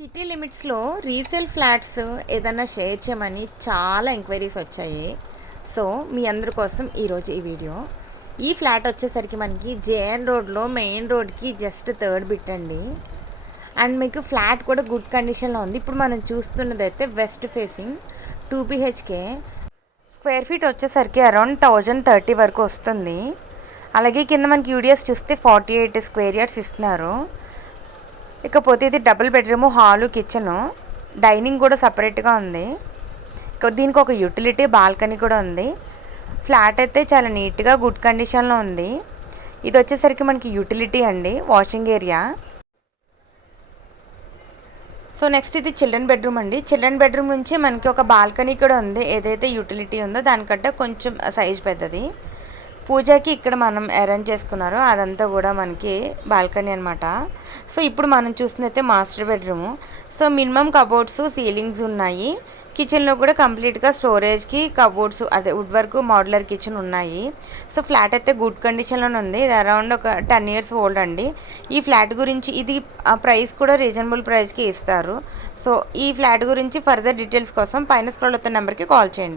City లిమిట్స్లో resale flats ఏదైనా share చేయమని చాలా ఎంక్వైరీస్ వచ్చాయి. సో మీ అందరి కోసం ఈరోజు ఈ వీడియో. ఈ ఫ్లాట్ వచ్చేసరికి మనకి జేఎన్ రోడ్లో మెయిన్ రోడ్కి జస్ట్ థర్డ్ బిట్ అండి. అండ్ మీకు ఫ్లాట్ కూడా గుడ్ కండిషన్లో ఉంది. ఇప్పుడు మనం చూస్తున్నది అయితే west facing 2 BHK. Square feet వచ్చేసరికి అరౌండ్ 1030 వరకు వస్తుంది. అలాగే కింద మనకి యూడిఎస్ చూస్తే 48 స్క్వేర్ యార్డ్స్ ఇస్తున్నారు. ఇకపోతే ఇది double bedroom, hall, kitchen, dining కూడా సపరేట్గా ఉంది. దీనికి ఒక యూటిలిటీ బాల్కనీ కూడా ఉంది. ఫ్లాట్ అయితే చాలా నీట్గా గుడ్ కండిషన్లో ఉంది. ఇది వచ్చేసరికి మనకి యూటిలిటీ అండి, వాషింగ్ ఏరియా. సో నెక్స్ట్ ఇది చిల్డ్రన్ బెడ్రూమ్ అండి. చిల్డ్రన్ బెడ్రూమ్ నుంచి మనకి ఒక బాల్కనీ కూడా ఉంది. ఏదైతే యూటిలిటీ ఉందో దానికంటే కొంచెం సైజ్ పెద్దది. పూజకి ఇక్కడ మనం అరేంజ్ చేసుకున్నారో అదంతా కూడా మనకి బాల్కనీ అనమాట. సో ఇప్పుడు మనం చూసినైతే master bedroom. So minimum cupboards, ceilings ఉన్నాయి. కిచెన్లో కూడా కంప్లీట్గా స్టోరేజ్కి కబోర్డ్స్, అదే వుడ్ వర్క్ మోడ్యులర్ కిచెన్ ఉన్నాయి. సో ఫ్లాట్ అయితే గుడ్ కండిషన్లోనే ఉంది. ఇది అరౌండ్ ఒక 10 years ఓల్డ్ అండి. ఈ ఫ్లాట్ గురించి ఇది ప్రైస్ కూడా రీజనబుల్ ప్రైస్కి ఇస్తారు. సో ఈ ఫ్లాట్ గురించి ఫర్దర్ డీటెయిల్స్ కోసం పైన స్క్రోల్ అవుతున్న నెంబర్కి కాల్ చేయండి.